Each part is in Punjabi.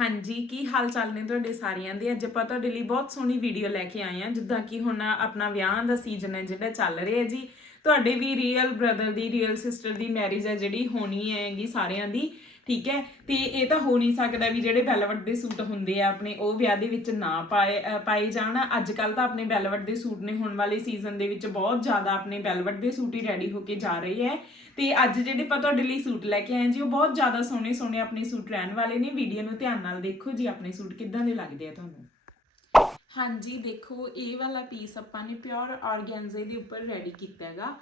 ਹਾਂਜੀ, ਕੀ ਹਾਲ ਚਾਲ ਨੇ ਤੁਹਾਡੇ ਸਾਰਿਆਂ ਦੇ? ਅੱਜ ਆਪਾਂ ਤੁਹਾਡੇ ਲਈ ਬਹੁਤ ਸੋਹਣੀ ਵੀਡੀਓ ਲੈ ਕੇ ਆਏ ਹਾਂ, ਜਿੱਦਾਂ ਕਿ ਹੁਣ ਆਪਣਾ ਵਿਆਹ ਦਾ ਸੀਜ਼ਨ ਹੈ, ਜਿਹੜਾ ਚੱਲ ਰਿਹਾ ਹੈ ਜੀ। ਤੁਹਾਡੇ ਵੀ ਰੀਅਲ ਬ੍ਰਦਰ ਦੀ ਰੀਅਲ ਸਿਸਟਰ ਦੀ ਮੈਰਿਜ ਹੈ, ਜਿਹੜੀ ਹੋਣੀ ਹੈਗੀ ਸਾਰਿਆਂ ਦੀ। ਠੀਕ ਹੈ? ਤੇ ਇਹ ਤਾਂ ਹੋ ਨਹੀਂ ਸਕਦਾ ਵੀ ਜਿਹੜੇ ਵੈਲਵਟ ਦੇ ਸੂਟ ਹੁੰਦੇ ਆ ਆਪਣੇ, ਉਹ ਵਿਆਹ ਦੇ ਵਿੱਚ ਨਾ ਪਾਏ ਪਾਏ ਜਾਣ। ਅੱਜ ਕੱਲ ਤਾਂ ਆਪਣੇ ਵੈਲਵਟ ਦੇ ਸੂਟ ਨੇ, ਹੋਣ ਵਾਲੇ ਸੀਜ਼ਨ ਦੇ ਵਿੱਚ ਬਹੁਤ ਜ਼ਿਆਦਾ ਆਪਣੇ ਵੈਲਵਟ ਦੇ ਸੂਟ ਹੀ ਰੈਡੀ ਹੋ ਕੇ ਜਾ ਰਹੇ ਹੈ। ਤੇ ਅੱਜ ਜਿਹੜੇ ਆਪਾਂ ਤੁਹਾਡੇ ਲਈ ਸੂਟ ਲੈ ਕੇ ਆਏ ਜੀ, ਉਹ ਬਹੁਤ ਜ਼ਿਆਦਾ ਸੋਹਣੇ ਸੋਹਣੇ ਆਪਣੇ ਸੂਟ ਰਹਿਣ ਵਾਲੇ ਨੇ। ਵੀਡੀਓ ਨੂੰ ਧਿਆਨ ਨਾਲ ਦੇਖੋ ਜੀ, ਆਪਣੇ ਸੂਟ ਕਿੱਦਾਂ ਦੇ ਲੱਗਦੇ ਆ ਤੁਹਾਨੂੰ। ਹਾਂਜੀ, ਦੇਖੋ, ਇਹ ਵਾਲਾ ਪੀਸ ਆਪਾਂ ਨੇ ਪਿਓਰ ਆਰਗੈਂਜ਼ੇ ਦੇ ਉੱਪਰ ਰੈਡੀ ਕੀਤਾ ਹੈਗਾ।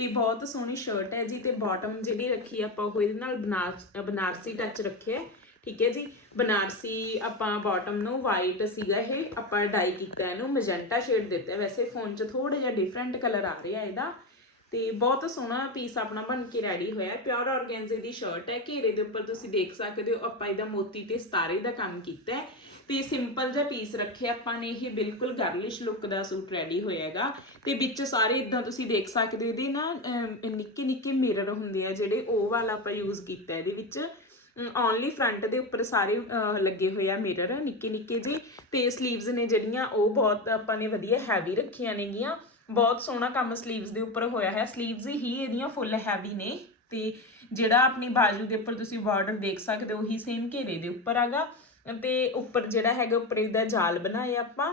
ਤੇ ਬਹੁਤ ਸੋਹਣੀ ਸ਼ਰਟ ਹੈ ਜੀ ਤੇ ਬਾਟਮ ਜਿਹੜੀ ਰੱਖੀ ਆਪਾਂ ਉਹ ਇਹਦੇ ਨਾਲ ਬਨਾਰਸ, ਬਨਾਰਸੀ ਟੱਚ ਰੱਖਿਆ ਠੀਕ ਹੈ ਜੀ? ਬਨਾਰਸੀ ਆਪਾਂ ਬਾਟਮ ਨੂੰ ਵਾਈਟ ਸੀਗਾ ਇਹ, ਆਪਾਂ ਡਾਈ ਕੀਤਾ ਇਹਨੂੰ ਮੈਜੈਂਟਾ ਸ਼ੇਡ ਦਿੱਤਾ ਵੈਸੇ ਫੋਨ 'ਚ ਥੋੜਾ ਜਿਹਾ ਡਿਫਰੈਂਟ ਕਲਰ ਆ ਰਿਹਾ ਇਹਦਾ। ਤੇ ਬਹੁਤ ਸੋਹਣਾ ਪੀਸ ਆਪਣਾ ਬਣ ਕੇ ਰੈਡੀ ਹੋਇਆ ਪਿਓਰ ਆਰਗੈਂਜ਼ੇ ਦੀ ਸ਼ਰਟ ਹੈ। ਘੇਰੇ ਦੇ ਉੱਪਰ ਤੁਸੀਂ ਦੇਖ ਸਕਦੇ ਹੋ, ਆਪਾਂ ਇਹਦਾ ਮੋਤੀ ਤੇ ਸਤਾਰੇ ਦਾ ਕੰਮ ਕੀਤਾ ਹੈ। ਤੇ ਸਿੰਪਲ ਜਿਹਾ ਪੀਸ ਰੱਖਿਆ ਆਪਾਂ ਨੇ, ਇਹ ਬਿਲਕੁਲ ਗਰਲਿਸ਼ ਲੁੱਕ ਦਾ ਸੂਟ ਰੈਡੀ ਹੋਇਆਗਾ ਤੇ ਵਿੱਚ ਸਾਰੇ ਇਦਾਂ ਤੁਸੀਂ ਦੇਖ ਸਕਦੇ ਹੋ, ਇਹਦੇ ਨਾ ਨਿੱਕੇ ਨਿੱਕੇ ਮਿਰਰ ਹੁੰਦੇ ਆ ਜਿਹੜੇ ਉਹ ਵਾਲਾ ਆਪਾਂ ਯੂਜ਼ ਕੀਤਾ ਇਹਦੇ ਵਿੱਚ। ਓਨਲੀ ਫਰੰਟ ਦੇ ਉੱਪਰ ਸਾਰੇ ਲੱਗੇ ਹੋਏ ਆ ਮਿਰਰ ਨਿੱਕੇ ਨਿੱਕੇ ਜੀ ਤੇ ਸਲੀਵਸ ਨੇ ਜਿਹੜੀਆਂ, ਉਹ ਬਹੁਤ ਆਪਾਂ ਨੇ ਵਧੀਆ ਹੈਵੀ ਰੱਖੀਆਂ ਨੇਗੀਆਂ। ਬਹੁਤ ਸੋਹਣਾ ਕੰਮ ਸਲੀਵਸ ਦੇ ਉੱਪਰ ਹੋਇਆ ਹੈ। ਸਲੀਵਸ ਹੀ ਇਹਦੀਆਂ ਫੁੱਲ ਹੈਵੀ ਨੇ ਤੇ ਜਿਹੜਾ ਆਪਣੀ ਬਾਜੂ ਦੇ ਉੱਪਰ ਤੁਸੀਂ ਬਾਰਡਰ ਦੇਖ ਸਕਦੇ ਹੋ, ਉਹੀ ਸੇਮ ਘੇਰੇ ਦੇ ਉੱਪਰ ਹੈਗਾ। ਤੇ ਉੱਪਰ ਜਿਹੜਾ ਹੈਗਾ, ਉੱਪਰ ਇਹਦਾ ਜਾਲ ਬਣਾਇਆ ਆਪਾਂ।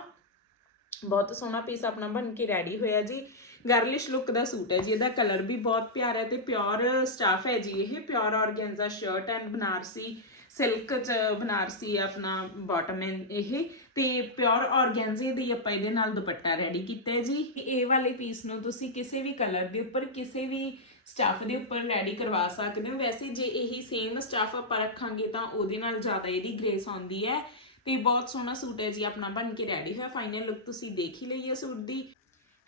ਬਹੁਤ ਸੋਹਣਾ ਪੀਸ ਆਪਣਾ ਬਣ ਕੇ ਰੈਡੀ ਹੋਇਆ ਜੀ। ਗਰਲਿਸ਼ ਲੁੱਕ ਦਾ ਸੂਟ ਹੈ ਜੀ, ਇਹਦਾ ਕਲਰ ਵੀ ਬਹੁਤ ਪਿਆਰਾ ਹੈ ਤੇ ਪਿਓਰ ਸਟਾਫ ਹੈ ਜੀ ਇਹ। Pure organza shirt and Banarasi silk ਚ ਬਨਾਰਸੀ ਆਪਣਾ ਬਾਟਮ ਇਹ ਤੇ ਪਿਓਰ ਆਰਗੈਂਜ਼ੇ ਦੀ ਆਪਾਂ ਇਹਦੇ ਨਾਲ ਦੁਪੱਟਾ ਰੈਡੀ ਕੀਤਾ ਹੈ ਜੀ। ਇਹ ਵਾਲੇ ਪੀਸ ਨੂੰ ਤੁਸੀਂ ਕਿਸੇ ਵੀ ਕਲਰ ਦੇ ਉੱਪਰ, ਕਿਸੇ ਵੀ ਸਟਾਫ ਦੇ ਉੱਪਰ ਰੈਡੀ ਕਰਵਾ ਸਕਦੇ ਹੋ। ਵੈਸੇ ਜੇ ਇਹੀ ਸੇਮ ਸਟਾਫ ਆਪਾਂ ਰੱਖਾਂਗੇ ਤਾਂ ਉਹਦੇ ਨਾਲ ਜ਼ਿਆਦਾ ਇਹਦੀ ਗ੍ਰੇਸ ਆਉਂਦੀ ਹੈ। ਤੇ ਬਹੁਤ ਸੋਹਣਾ ਸੂਟ ਹੈ ਜੀ, ਆਪਣਾ ਬਣ ਕੇ ਰੈਡੀ ਹੋਇਆ। ਫਾਈਨਲ ਲੁੱਕ ਤੁਸੀਂ ਦੇਖ ਹੀ ਲਈ ਹੈ ਸੂਟ ਦੀ।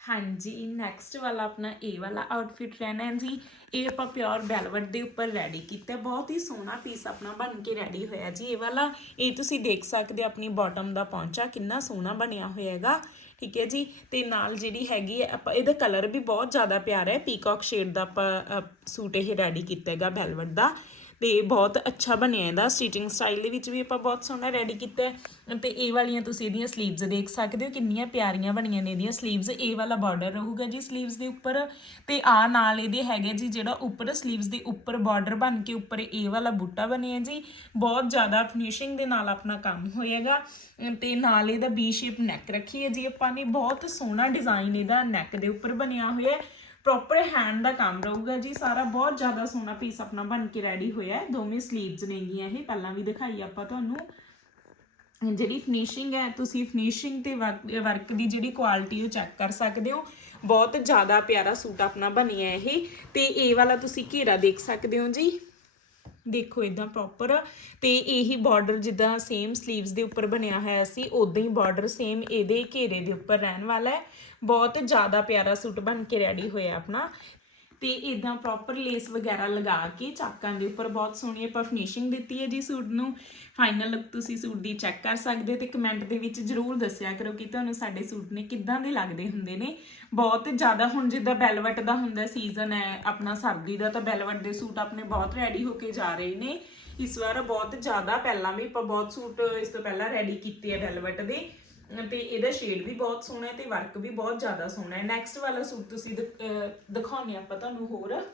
ਹਾਂਜੀ ਨੈਕਸਟ ਵਾਲਾ ਆਪਣਾ ਇਹ ਵਾਲਾ ਆਊਟਫਿਟ ਰਹਿਣਾ ਹੈ ਜੀ। ਇਹ ਆਪਾਂ ਪਿਓਰ ਵੈਲਵਟ ਦੇ ਉੱਪਰ ਰੈਡੀ ਕੀਤਾ ਬਹੁਤ ਹੀ ਸੋਹਣਾ ਪੀਸ ਆਪਣਾ ਬਣ ਕੇ ਰੈਡੀ ਹੋਇਆ ਜੀ ਇਹ ਵਾਲਾ। ਇਹ ਤੁਸੀਂ ਦੇਖ ਸਕਦੇ ਹੋ ਆਪਣੀ ਬਾਟਮ ਦਾ ਪੌਂਚਾ ਕਿੰਨਾ ਸੋਹਣਾ ਬਣਿਆ ਹੋਇਆ ਹੈਗਾ। ਠੀਕ ਹੈ ਜੀ? ਤੇ ਨਾਲ ਜਿਹੜੀ ਹੈਗੀ ਹੈ, ਆਪਾਂ ਇਹਦਾ ਕਲਰ ਵੀ ਬਹੁਤ ਜ਼ਿਆਦਾ ਪਿਆਰਾ ਹੈ। ਪੀਕਾਕ ਸ਼ੇਡ ਦਾ ਆਪਾਂ ਸੂਟ ਇਹ ਰੈਡੀ ਕੀਤਾ ਹੈਗਾ ਵੈਲਵਟ ਦਾ। ਤੇ ਬਹੁਤ ਅੱਛਾ ਬਣਿਆ ਇਹਦਾ। ਸਟਿਚਿੰਗ ਸਟਾਈਲ ਦੇ ਵਿੱਚ ਵੀ ਆਪਾਂ ਬਹੁਤ ਸੋਹਣਾ ਰੈਡੀ ਕੀਤਾ ਹੈ। ਤੇ ਇਹ ਵਾਲੀਆਂ ਤੁਸੀਂ ਇਹਦੀਆਂ ਸਲੀਵਸ ਦੇਖ ਸਕਦੇ ਹੋ, ਕਿੰਨੀਆਂ ਪਿਆਰੀਆਂ ਬਣੀਆਂ ਨੇ ਇਹਦੀਆਂ ਸਲੀਵਸ ਇਹ ਵਾਲਾ ਬਾਰਡਰ ਰਹੂਗਾ ਜੀ ਸਲੀਵਸ ਦੇ ਉੱਪਰ। ਤੇ ਆ ਨਾਲ ਇਹਦੇ ਹੈਗੇ ਜੀ ਜਿਹੜਾ ਉੱਪਰ ਸਲੀਵਸ ਦੇ ਉੱਪਰ ਬਾਰਡਰ ਬਣ ਕੇ ਉੱਪਰ ਇਹ ਵਾਲਾ ਬੂਟਾ ਬਣਿਆ ਜੀ। ਬਹੁਤ ਜ਼ਿਆਦਾ ਫਿਨਿਸ਼ਿੰਗ ਦੇ ਨਾਲ ਆਪਣਾ ਕੰਮ ਹੋਏਗਾ। ਤੇ ਨਾਲ ਇਹਦਾ ਬੀ ਸ਼ੇਪ ਨੈਕ ਰੱਖੀ ਹੈ ਜੀ ਆਪਾਂ ਨੇ। ਬਹੁਤ ਸੋਹਣਾ ਡਿਜ਼ਾਈਨ ਇਹਦਾ ਨੈਕ ਦੇ ਉੱਪਰ ਬਣਿਆ ਹੋਇਆ ਹੈ। ਪ੍ਰੋਪਰ ਹੈਂਡ ਦਾ ਕੰਮ ਰਹੂਗਾ ਜੀ। ਸਾਰਾ ਬਹੁਤ ਜ਼ਿਆਦਾ ਸੋਹਣਾ ਪੀਸ ਆਪਣਾ ਬਣ ਕੇ ਰੈਡੀ ਹੋਇਆ ਦੋਵੇਂ ਸਲੀਵਸ ਨੇਗੀਆਂ ਇਹ। ਪਹਿਲਾਂ ਵੀ ਦਿਖਾਈ ਆਪਾਂ ਤੁਹਾਨੂੰ। ਜਿਹੜੀ ਫਿਨਿਸ਼ਿੰਗ ਹੈ, ਤੁਸੀਂ ਫਿਨਿਸ਼ਿੰਗ ਤੇ ਵਰਕ ਦੀ ਜਿਹੜੀ ਕੁਆਲਿਟੀ ਉਹ ਚੈੱਕ ਕਰ ਸਕਦੇ ਹੋ। ਬਹੁਤ ਜ਼ਿਆਦਾ ਪਿਆਰਾ ਸੂਟ ਆਪਣਾ ਬਣਿਆ ਇਹ। ਤੇ ਇਹ ਵਾਲਾ ਤੁਸੀਂ ਘੇਰਾ ਦੇਖ ਸਕਦੇ ਹੋ ਜੀ। ਦੇਖੋ ਇਦਾਂ ਪ੍ਰੋਪਰ ਤੇ ਇਹੀ ਬਾਰਡਰ ਜਿੱਦਾਂ ਸੇਮ ਸਲੀਵਸ ਦੇ ਉੱਪਰ ਬਣਿਆ ਹੋਇਆ ਸੀ ਉਦਾਂ ਹੀ ਬਾਰਡਰ ਸੇਮ ਇਹਦੇ ਘੇਰੇ ਦੇ ਉੱਪਰ ਰਹਿਣ ਵਾਲਾ ਹੈ। ਬਹੁਤ ਜ਼ਿਆਦਾ ਪਿਆਰਾ ਸੂਟ ਬਣ ਕੇ ਰੈਡੀ ਹੋਇਆ ਆਪਣਾ। ਤੇ ਇਦਾਂ ਪ੍ਰੋਪਰ ਲੇਸ ਵਗੈਰਾ ਲਗਾ ਕੇ ਚਾਕਾਂ ਦੇ ਉੱਪਰ ਬਹੁਤ ਸੋਹਣੀ ਆਪਾਂ ਫਿਨਿਸ਼ਿੰਗ ਦਿੱਤੀ ਹੈ ਜੀ ਸੂਟ ਨੂੰ। ਫਾਈਨਲ ਲੁੱਕ ਤੁਸੀਂ ਸੂਟ ਦੀ ਚੈੱਕ ਕਰ ਸਕਦੇ ਹੋ ਤੇ ਕਮੈਂਟ ਦੇ ਵਿੱਚ ਜਰੂਰ ਦੱਸਿਆ ਕਰੋ ਕਿ ਤੁਹਾਨੂੰ ਸਾਡੇ ਸੂਟ ਨੇ ਕਿੱਦਾਂ ਦੇ ਲੱਗਦੇ ਹੁੰਦੇ ਨੇ। ਬਹੁਤ ਜ਼ਿਆਦਾ ਹੁਣ ਜਿੱਦਾਂ ਬੈਲਵਟ ਦਾ ਹੁੰਦਾ ਸੀਜ਼ਨ ਹੈ, ਆਪਣਾ ਸਰਦੀ ਦਾ ਤਾਂ ਬੈਲਵਟ ਦੇ ਸੂਟ ਆਪਣੇ ਬਹੁਤ ਰੈਡੀ ਹੋ ਕੇ ਜਾ ਰਹੇ ਨੇ। ਇਸ ਵਾਰ ਬਹੁਤ ਜ਼ਿਆਦਾ ਪਹਿਲਾਂ ਵੀ ਆਪਾਂ ਬਹੁਤ ਸੂਟ ਇਸ ਤੋਂ ਪਹਿਲਾਂ ਰੈਡੀ ਕੀਤੇ ਆ ਬੈਲਵਟ ਦੇ। ਤੇ ਇਹਦਾ ਸ਼ੇਡ ਵੀ ਬਹੁਤ ਸੋਹਣਾ ਹੈ ਤੇ ਵਰਕ ਵੀ ਬਹੁਤ ਜ਼ਿਆਦਾ ਸੋਹਣਾ ਹੈ। ਨੈਕਸਟ ਵਾਲਾ ਸੂਟ ਤੁਸੀਂ ਦਿਖ- ਅਹ ਦਿਖਾਉਂਦੇ ਆਪਾਂ ਤੁਹਾਨੂੰ ਹੋਰ।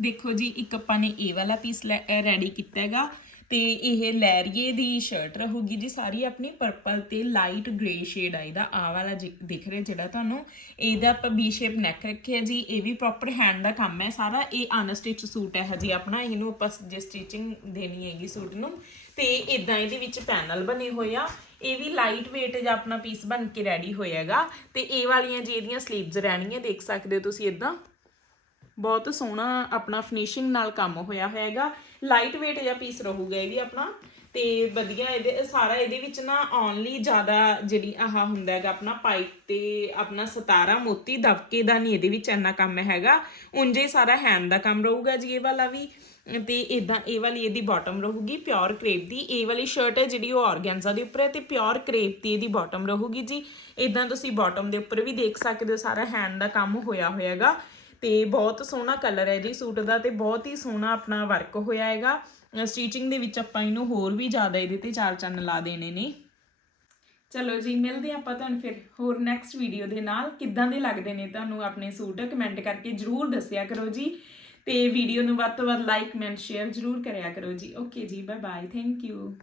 ਦੇਖੋ ਜੀ, ਇੱਕ ਆਪਾਂ ਨੇ ਇਹ ਵਾਲਾ ਪੀਸ ਰੈਡੀ ਕੀਤਾ ਹੈਗਾ ਤੇ ਇਹ ਲੈਰੀਏ ਦੀ ਸ਼ਰਟ ਰਹੂਗੀ ਜੀ, ਸਾਰੀ ਆਪਣੀ ਪਰਪਲ ਤੇ ਲਾਈਟ ਗ੍ਰੇ ਸ਼ੇਡ ਆ ਇਹਦਾ। ਆ ਵਾਲਾ ਜਿ- ਦਿਖ ਰਿਹਾ ਜਿਹੜਾ ਤੁਹਾਨੂੰ। ਇਹਦਾ ਆਪਾਂ ਵੀ ਸ਼ੇਪ ਨੈਕ ਰੱਖਿਆ ਜੀ, ਇਹ ਵੀ ਪ੍ਰੋਪਰ ਹੈਂਡ ਦਾ ਕੰਮ ਹੈ। ਸਾਰਾ ਇਹ ਅਨਸਟਿਚ ਸੂਟ ਹੈ ਹਜੀ ਆਪਣਾ, ਇਹਨੂੰ ਆਪਾਂ ਜੇ ਸਟਿਚਿੰਗ ਦੇਣੀ ਹੈਗੀ ਸੂਟ ਨੂੰ ਤੇ ਇਦਾਂ ਇਹਦੇ ਵਿੱਚ ਪੈਨਲ ਬਣੇ ਹੋਏ ਆ। ਇਹ ਵੀ ਲਾਈਟ weight ਜਿਹਾ ਆਪਣਾ ਪੀਸ ਬਣ ਕੇ ਰੈਡੀ ਹੋਇਆਗਾ ਤੇ ਇਹ ਵਾਲੀਆਂ ਜੀ ਸਲੀਵਸ ਰਹਿਣੀਆਂ ਦੇਖ ਸਕਦੇ ਹੋ ਤੁਸੀਂ ਇਦਾਂ। ਬਹੁਤ ਸੋਹਣਾ ਆਪਣਾ ਫਿਨਿਸ਼ਿੰਗ ਨਾਲ ਕੰਮ ਹੋਇਆ ਹੋਇਆਗਾ ਲਾਈਟ weight ਜਿਹਾ ਪੀਸ ਰਹੂਗਾ ਇਹ ਵੀ ਆਪਣਾ। ਤੇ ਵਧੀਆ ਇਹਦੇ, ਸਾਰਾ ਇਹਦੇ ਵਿੱਚ ਨਾ ਓਨਲੀ ਜ਼ਿਆਦਾ ਜਿਹੜੀ ਆਹ ਹੁੰਦਾ ਹੈਗਾ ਆਪਣਾ ਪਾਈਪ ਤੇ ਆਪਣਾ ਸਤਾਰਾ ਮੋਤੀ ਦਬਕੇ ਦਾ ਨਹੀਂ ਇਹਦੇ ਵਿੱਚ ਇੰਨਾ ਕੰਮ ਹੈਗਾ। ਉਂਝੇ ਸਾਰਾ ਹੈਂਡ ਦਾ ਕੰਮ ਰਹੂਗਾ ਜੀ ਇਹ ਵਾਲਾ ਵੀ। ਤੇ ਇਦਾਂ ਇਹ ਵਾਲੀ ਇਹਦੀ ਬਾਟਮ ਰਹੂਗੀ ਪਿਓਰ ਕ੍ਰੇਪ ਦੀ। ਇਹ ਵਾਲੀ ਸ਼ਰਟ ਹੈ ਜਿਹੜੀ ਉਹ ਆਰਗੈਂਜ਼ਾ ਦੇ ਉੱਪਰ ਹੈ ਤੇ ਪਿਓਰ ਕ੍ਰੇਪ ਦੀ ਇਹਦੀ ਬਾਟਮ ਰਹੂਗੀ ਜੀ। ਇਦਾਂ ਤੁਸੀਂ ਬਾਟਮ ਦੇ ਉੱਪਰ ਵੀ ਦੇਖ ਸਕਦੇ ਹੋ, ਸਾਰਾ ਹੈਂਡ ਦਾ ਕੰਮ ਹੋਇਆ ਹੋਇਆਗਾ। ਤੇ ਬਹੁਤ ਸੋਹਣਾ ਕਲਰ ਹੈ ਜੀ ਸੂਟ ਦਾ ਤੇ ਬਹੁਤ ਹੀ ਸੋਹਣਾ ਆਪਣਾ ਵਰਕ ਹੋਇਆ ਹੈਗਾ। ਸਟੀਚਿੰਗ ਦੇ ਵਿੱਚ ਆਪਾਂ ਇਹਨੂੰ ਹੋਰ ਵੀ ਜ਼ਿਆਦਾ ਇਹਦੇ ਤੇ ਚਾਰ ਚੰਨ ਲਾ ਦੇਣੇ ਨੇ। ਚਲੋ ਜੀ, ਮਿਲਦੇ ਆਪਾਂ ਤੁਹਾਨੂੰ ਫਿਰ ਹੋਰ ਨੈਕਸਟ ਵੀਡੀਓ ਦੇ ਨਾਲ। ਕਿੱਦਾਂ ਦੇ ਲੱਗਦੇ ਨੇ ਤੁਹਾਨੂੰ ਆਪਣੇ ਸੂਟ? ਕਮੈਂਟ ਕਰਕੇ ਜਰੂਰ ਦੱਸਿਆ ਕਰੋ ਜੀ। ਤੇ ਵੀਡੀਓ ਨੂੰ ਵੱਧ ਤੋਂ ਵੱਧ ਲਾਈਕ ਮੈਂਟ ਸ਼ੇਅਰ ਜ਼ਰੂਰ ਕਰਿਆ ਕਰੋ ਜੀ। ਓਕੇ ਜੀ ਬਾਏ ਬਾਏ ਥੈਂਕ ਯੂ